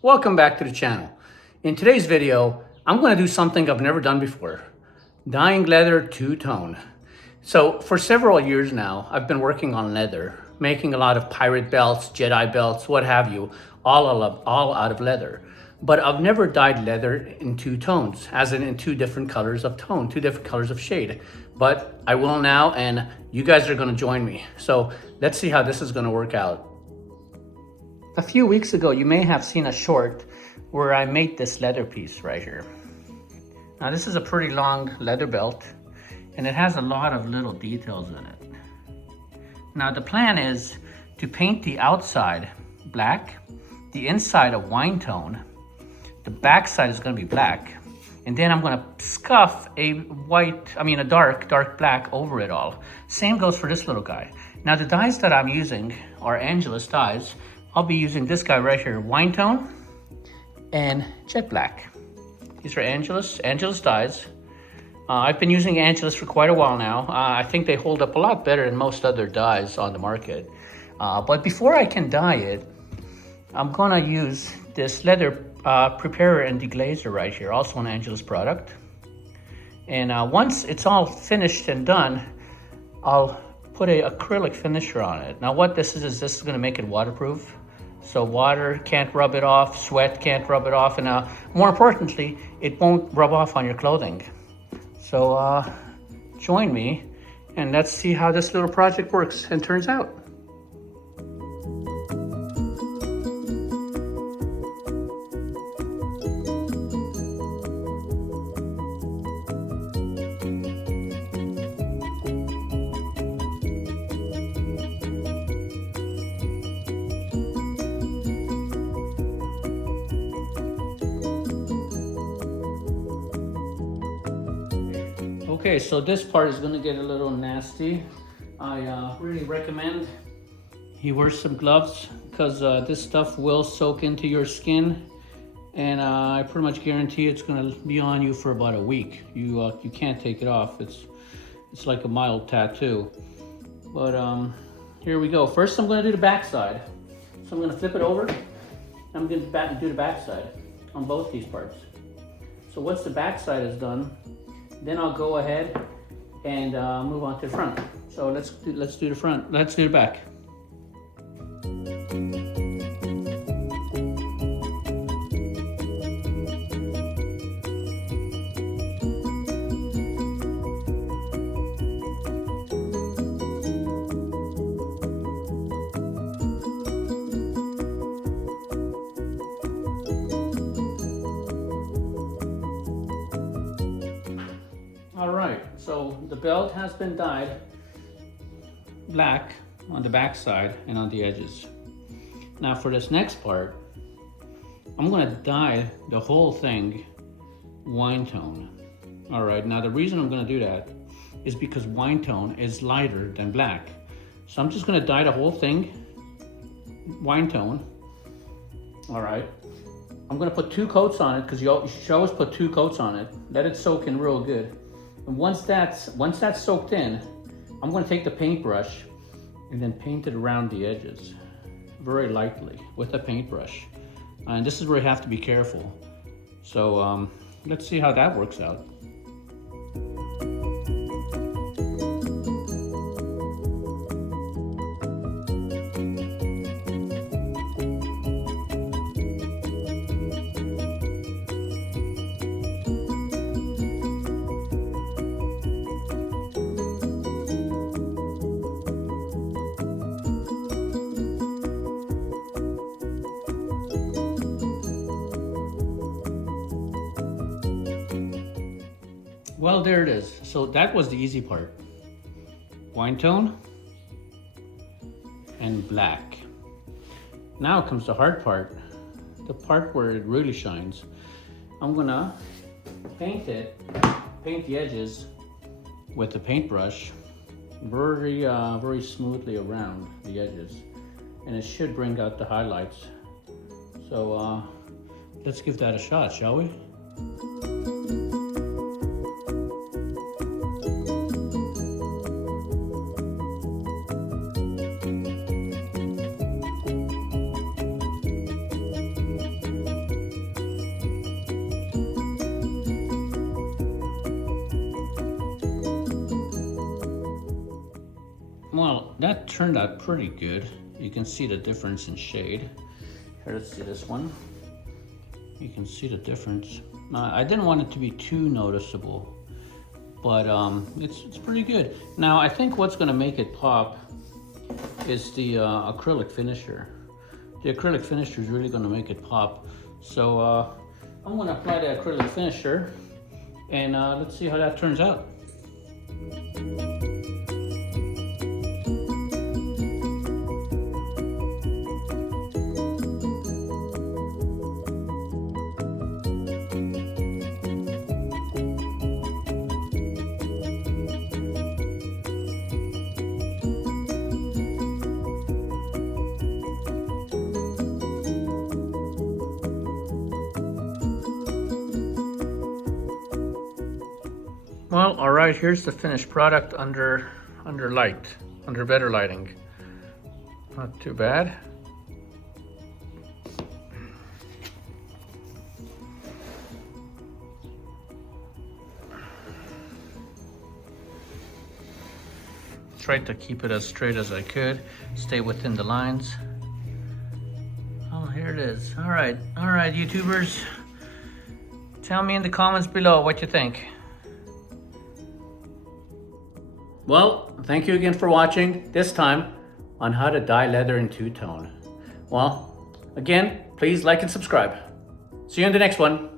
Welcome back to the channel. In today's video, I'm going to do something I've never done before. Dyeing leather two-tone. So for several years now, I've been working on leather, making a lot of pirate belts, Jedi belts, what have you, all out of leather. But I've never dyed leather in two tones, as in two different colors of tone, two different colors of shade. But I will now, and you guys are going to join me. So let's see how this is going to work out. A few weeks ago, you may have seen a short where I made this leather piece right here. Now this is a pretty long leather belt and it has a lot of little details in it. Now the plan is to paint the outside black, the inside a wine tone, the back side is going to be black, and then I'm going to scuff a dark black over it all. Same goes for this little guy. Now the dyes that I'm using are Angelus dyes. I'll be using this guy right here, wine tone and jet black. These are Angelus dyes. I've been using Angelus for quite a while now. I think they hold up a lot better than most other dyes on the market. But before I can dye it, I'm gonna use this leather preparer and deglazer right here, also an Angelus product. And once it's all finished and done, I'll put an acrylic finisher on it. Now what this is gonna make it waterproof. So water can't rub it off, sweat can't rub it off, and more importantly, it won't rub off on your clothing. So join me and let's see how this little project works and turns out. Okay, so this part is gonna get a little nasty. I really recommend you wear some gloves because this stuff will soak into your skin, and I pretty much guarantee it's gonna be on you for about a week. You can't take it off. It's like a mild tattoo. But here we go. First, I'm gonna do the back side. So I'm gonna flip it over. I'm gonna do the back side on both these parts. So once the back side is done, then I'll go ahead and move on to the front. So let's do the front. Let's do the back. All right, so the belt has been dyed black on the back side and on the edges. Now for this next part, I'm gonna dye the whole thing wine tone. All right, now the reason I'm gonna do that is because wine tone is lighter than black. So I'm just gonna dye the whole thing wine tone. All right, I'm gonna put 2 coats on it because you should always put 2 coats on it. Let it soak in real good. And once that's soaked in, I'm going to take the paintbrush and then paint it around the edges very lightly with a paintbrush. And this is where you have to be careful. So let's see how that works out. Well, there it is. So that was the easy part. Wine tone and black. Now comes the hard part, the part where it really shines. I'm gonna paint the edges with the paintbrush very smoothly around the edges, and it should bring out the highlights. So let's give that a shot, shall we? that turned out pretty good. You can see the difference in shade. Here, let's see this one. You can see the difference. I didn't want it to be too noticeable, but it's pretty good. Now, I think what's gonna make it pop is the acrylic finisher. The acrylic finisher is really gonna make it pop. So I'm gonna apply the acrylic finisher, and let's see how that turns out. Well, all right, here's the finished product under better lighting. Not too bad. Tried to keep it as straight as I could, stay within the lines. Oh, here it is. All right, YouTubers. Tell me in the comments below what you think. Well, thank you again for watching, this time on how to dye leather in two-tone. Well, again, please like and subscribe. See you in the next one.